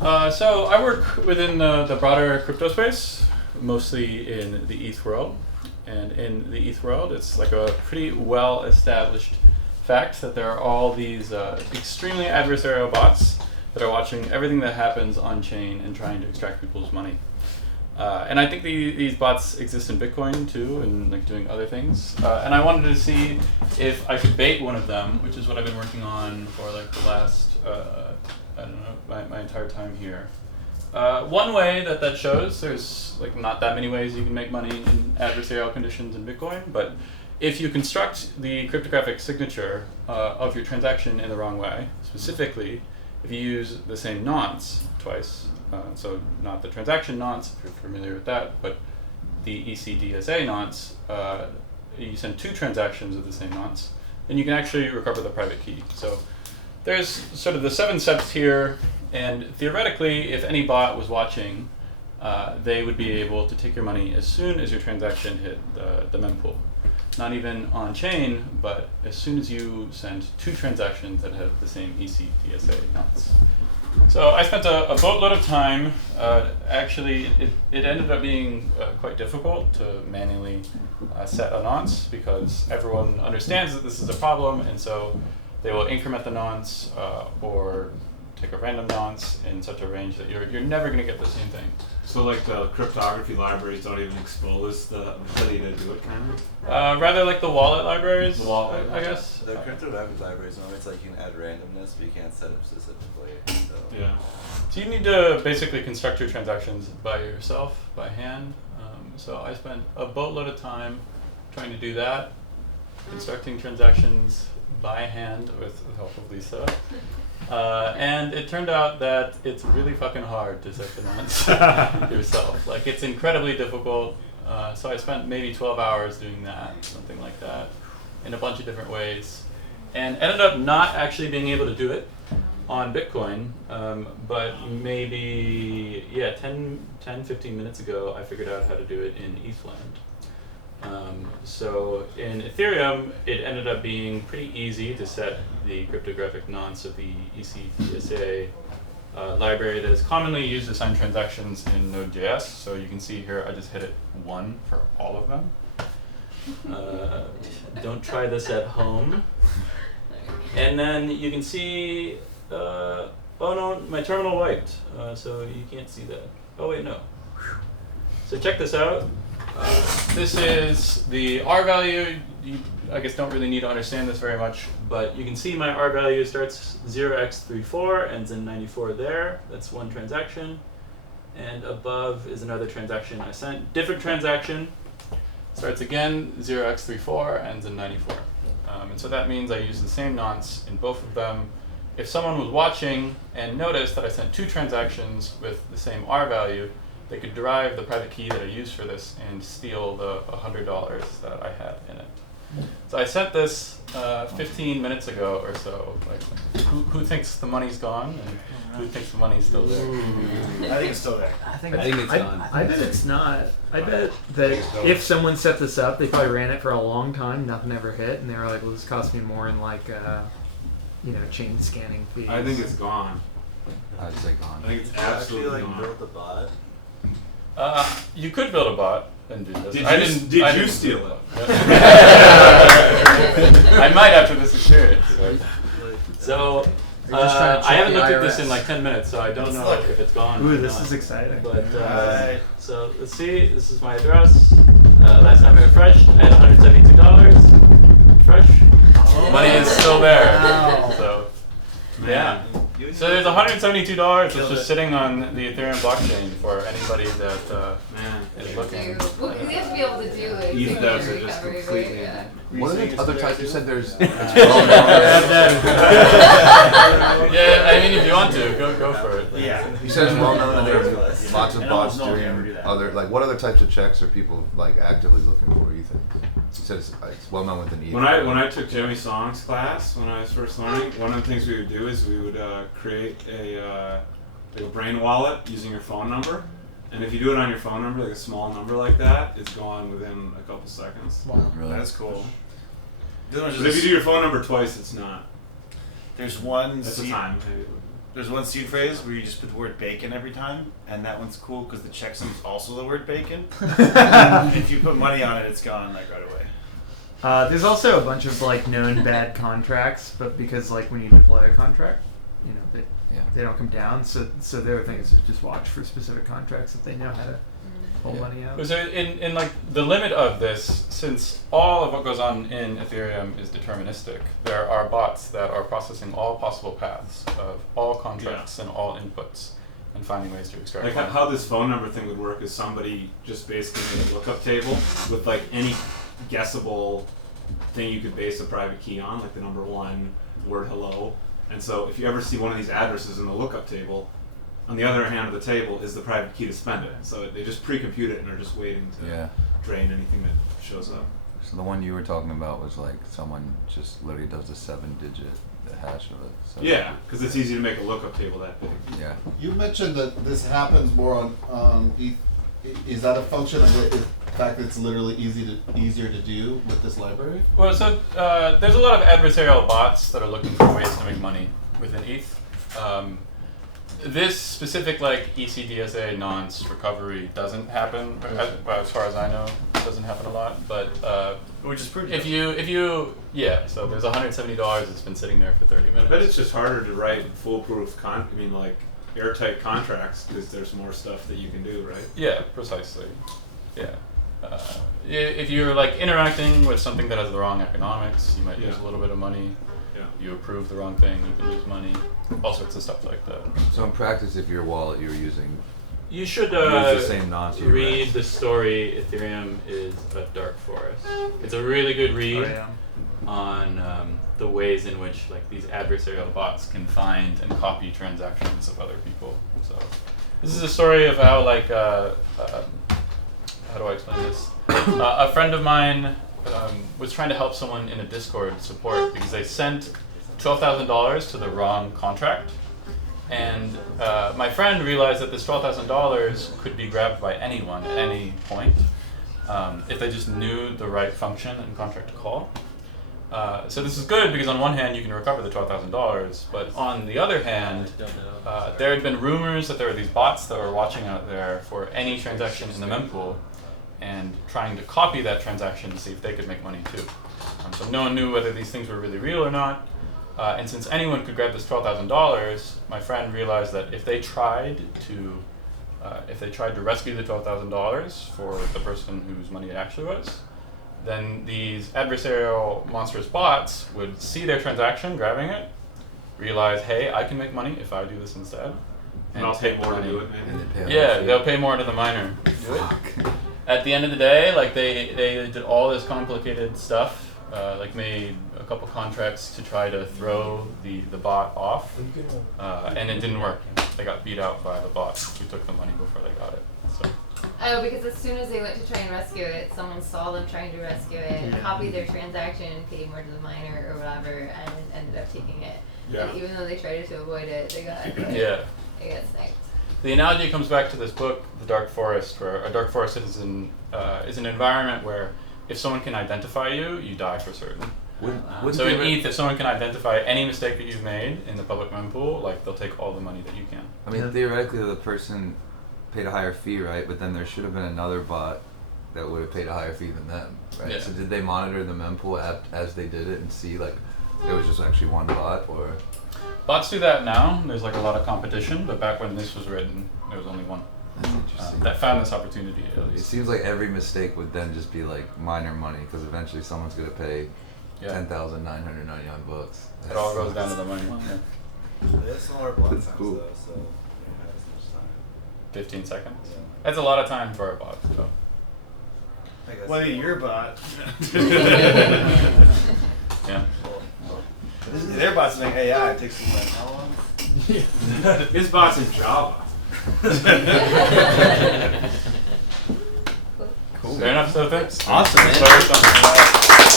So I work within the broader crypto space, mostly in the ETH world. And in the ETH world, it's like a pretty well-established fact that there are all these extremely adversarial bots that are watching everything that happens on-chain and trying to extract people's money. And I think these bots exist in Bitcoin too, and like doing other things. And I wanted to see if I could bait one of them, which is what I've been working on for like the last, I don't know, my entire time here. One way that shows, there's like not that many ways you can make money in adversarial conditions in Bitcoin, but if you construct the cryptographic signature of your transaction in the wrong way, specifically if you use the same nonce twice, so not the transaction nonce, if you're familiar with that, but the ECDSA nonce, you send two transactions of the same nonce, then you can actually recover the private key. So there's sort of the 7 steps here, and theoretically, if any bot was watching, they would be able to take your money as soon as your transaction hit the mempool. Not even on-chain, but as soon as you send 2 transactions that have the same ECDSA nonce. So I spent a boatload of time. Actually, it ended up being quite difficult to manually set a nonce because everyone understands that this is a problem, and so they will increment the nonce or take a random nonce in such a range that you're never going to get the same thing. So like the cryptography libraries don't even expose the ability to do it, kind of? Rather like the wallet libraries, the wallet, I guess. The cryptographic libraries, it's like you can add randomness, but you can't set it specifically. So. Yeah. So you need to basically construct your transactions by yourself, by hand. So I spent a boatload of time trying to do that, constructing transactions by hand with the help of Lisa. And it turned out that it's really fucking hard to set the nonce yourself. Like, it's incredibly difficult. So I spent maybe 12 hours doing that, something like that, in a bunch of different ways. And ended up not actually being able to do it on Bitcoin, but maybe, 10-15 minutes ago, I figured out how to do it in ETHland. So in Ethereum, it ended up being pretty easy to set the cryptographic nonce of the ECDSA library that is commonly used to sign transactions in Node.js. So you can see here, I just hit it 1 for all of them. Don't try this at home. And then you can see, oh no, my terminal wiped, so you can't see that. Oh wait, no. So check this out. This is the R value. You, I guess, don't really need to understand this very much, but you can see my R value starts 0x34, ends in 94 there. That's one transaction. And above is another transaction I sent. Different transaction. Starts again, 0x34, ends in 94. And so that means I use the same nonce in both of them. If someone was watching and noticed that I sent 2 transactions with the same R value, they could derive the private key that I used for this and steal the $100 that I had in it. So I sent this 15 minutes ago or so. Like, who thinks the money's gone, and who thinks the money's still there? I think it's still there. I think it's gone. I bet it's not. I bet that if someone set this up, they probably ran it for a long time, nothing ever hit, and they were like, well, this cost me more in like, chain scanning fees. I think it's gone. I'd say gone. I think it's Absolutely, absolutely gone. build the bot. You could build a bot and do this. Did I you didn't steal it? I might after this experience. So I haven't looked at this in like 10 minutes, so I don't know if it's gone. Ooh, or this not. is exciting. But so let's see. This is my address. Last time I refreshed, I had $172. Fresh. Money is still there. Wow. So yeah. So there's $172 that's just sitting on the Ethereum blockchain for anybody that is looking. Well, you have to be able to do it. ECDSA just recovery, completely. right? What are the other types you said? There's. Yeah, I mean, if you want to, go for it. Yeah. You said it's well known that there's lots of bots doing other, like, what other types of checks are people like actively looking for? You think? You said it's well known within ETH. When I took Jimmy Song's class when I was first learning, one of the things we would do is we would create a brain wallet using your phone number, and if you do it on your phone number, like a small number like that, it's gone within a couple seconds. Wow. Really? That's cool. But if you do your phone number twice, it's not. There's one. That's the time. Maybe. there's one seed phrase where you just put the word bacon every time, and that one's cool because the checksum is also the word bacon. If you put money on it, it's gone like right away. There's also a bunch of like known bad contracts, but because like when you deploy a contract, you know they don't come down. So their thing is to just watch for specific contracts if they know how to pull money out. So in like the limit of this, since all of what goes on in Ethereum is deterministic, there are bots that are processing all possible paths of all contracts and all inputs and finding ways to extract Like money. how this phone number thing would work is somebody just basically made a lookup table with like any guessable thing you could base a private key on, like the number 1, word hello. And so if you ever see one of these addresses in the lookup table, on the other hand of the table is the private key to spend it. So they just pre-compute it and are just waiting to drain anything that shows up. So the one you were talking about was like someone just literally does a 7-digit hash of it. So Yeah, because it's easy to make a lookup table that big. Yeah. You mentioned that this happens more on ETH. Is that a function of the fact that it's literally easier to do with this library? Well, so there's a lot of adversarial bots that are looking for ways to make money within ETH. This specific like ECDSA nonce recovery doesn't happen, as far as I know, it doesn't happen a lot. But Which is pretty. if you so there's $170 that's been sitting there for 30 minutes. But it's just harder to write foolproof like airtight contracts because there's more stuff that you can do, right? Yeah, precisely. Yeah. If you're like interacting with something that has the wrong economics, you might lose a little bit of money. Yeah. You approve the wrong thing, you can lose money. All sorts of stuff like that. So in practice, if your wallet you're using, You should use the same nonce you read read. the story Ethereum is a dark forest. It's a really good read on the ways in which like these adversarial bots can find and copy transactions of other people. So this is a story of how like how do I explain this? A friend of mine was trying to help someone in a Discord support because they sent $12,000 to the wrong contract. And my friend realized that this $12,000 could be grabbed by anyone at any point if they just knew the right function and contract to call. So this is good because on one hand you can recover the $12,000, but on the other hand, there had been rumors that there were these bots that were watching out there for any transaction in the mempool and trying to copy that transaction to see if they could make money too. So no one knew whether these things were really real or not. And since anyone could grab this $12,000, my friend realized that if they tried to rescue the $12,000 for the person whose money it actually was, then these adversarial monstrous bots would see their transaction, grabbing it, realize, hey, I can make money if I do this instead, And I'll take pay more to money. do it, maybe. And they pay Yeah, they'll pay more to the miner. At the end of the day, like they did all this complicated stuff, like made a couple contracts to try to throw the bot off, and it didn't work. They got beat out by the bot who took the money before they got it. So. Oh, because as soon as they went to try and rescue it, someone saw them trying to rescue it, copied their transaction, and paid more to the miner or whatever, and ended up taking it. Yeah. And even though they tried to avoid it, they got Yeah. they got sniped. The analogy comes back to this book, The Dark Forest, where a dark forest is an environment where if someone can identify you, you die for certain. So in ETH, if someone can identify any mistake that you've made in the public mempool, like they'll take all the money that you can. I mean, theoretically, the person paid a higher fee, right? But then there should have been another bot that would have paid a higher fee than them, right? Yeah. So did they monitor the mempool as they did it and see like it was just actually one bot, or? Bots do that now. There's like a lot of competition, but back when this was written, there was only one That's interesting. that found this opportunity at It least. seems like every mistake would then just be like minor money because eventually someone's gonna pay Yeah. $10,999. It all goes down to the money. Yeah. There's smaller block times Cool. though, so you don't have as much time. 15 seconds. Yeah. That's a lot of time for a bot. So. I guess. Well, your bot. Yeah. Their bot's like AI. It takes them like how long? His bot's in Java. Cool. Fair enough. So thanks. Awesome, man. Sorry, something.